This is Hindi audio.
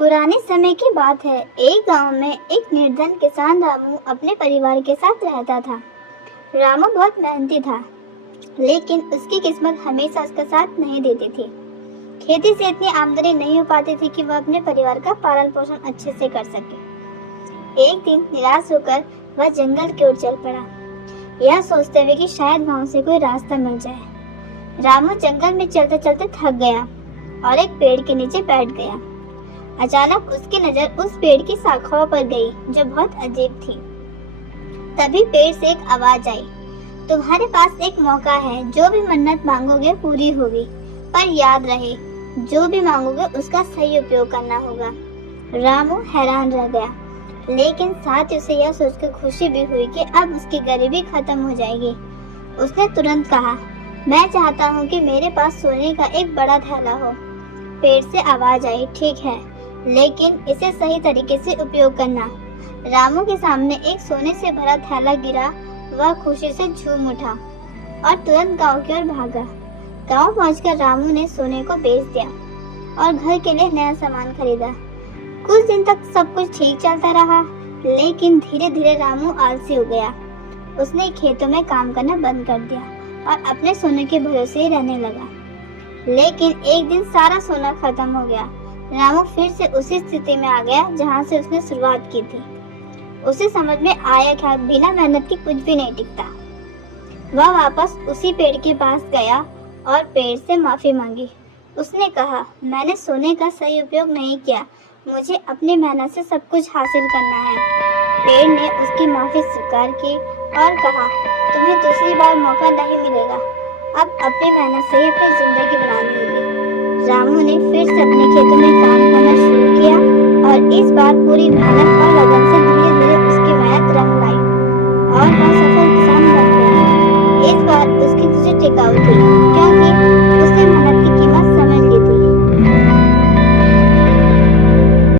पुराने समय की बात है। एक गांव में एक निर्धन किसान रामू अपने परिवार के साथ रहता था। रामू बहुत मेहनती था, लेकिन उसकी किस्मत हमेशा उसका साथ नहीं देती थी। खेती से इतनी आमदनी नहीं हो पाती थी कि वह अपने परिवार का पालन पोषण अच्छे से कर सके। एक दिन निराश होकर वह जंगल की ओर चल पड़ा, यह सोचते हुए कि शायद वहां से कोई रास्ता मिल जाए। रामू जंगल में चलते चलते थक गया और एक पेड़ के नीचे बैठ गया। अचानक उसकी नजर उस पेड़ की शाखाओं पर गई, जो बहुत अजीब थी। तभी पेड़ से एक आवाज आई, तुम्हारे पास एक मौका है, जो भी मन्नत मांगोगे पूरी होगी, पर याद रहे जो भी मांगोगे उसका सही उपयोग करना होगा। रामू हैरान रह गया, लेकिन साथ ही उसे यह सोचकर खुशी भी हुई कि अब उसकी गरीबी खत्म हो जाएगी। उसने तुरंत कहा, मैं चाहता हूँ कि मेरे पास सोने का एक बड़ा थैला हो। पेड़ से आवाज आई, ठीक है, लेकिन इसे सही तरीके से उपयोग करना। रामू के सामने एक सोने से भरा थैला गिरा। वह खुशी से झूम उठा और तुरंत गांव की ओर भागा। गांव पहुंचकर रामू ने सोने को बेच दिया और घर के लिए नया सामान खरीदा। कुछ दिन तक सब कुछ ठीक चलता रहा, लेकिन धीरे धीरे रामू आलसी हो गया। उसने खेतों में काम करना बंद कर दिया और अपने सोने के भरोसे ही रहने लगा। लेकिन एक दिन सारा सोना खत्म हो गया। रामू फिर से उसी स्थिति में आ गया जहां से उसने शुरुआत की थी। उसे समझ में आया कि बिना मेहनत के कुछ भी नहीं टिकता। वह वापस उसी पेड़ के पास गया और पेड़ से माफी मांगी। उसने कहा, मैंने सोने का सही उपयोग नहीं किया, मुझे अपनी मेहनत से सब कुछ हासिल करना है। पेड़ ने उसकी माफी स्वीकार की और कहा, तुम्हें दूसरी बार मौका नहीं मिलेगा, अब अपनी मेहनत से ही अपनी जिंदगी बनानी होगी। रामू ने फिर से अपने खेतों में काम करना शुरू किया और इस बार पूरी मेहनत और लगन से धीरे धीरे उसकी मेहनत रंग लाई और वह सफल किसान बन गया। इस बार उसकी खुशी टिकाऊ थी,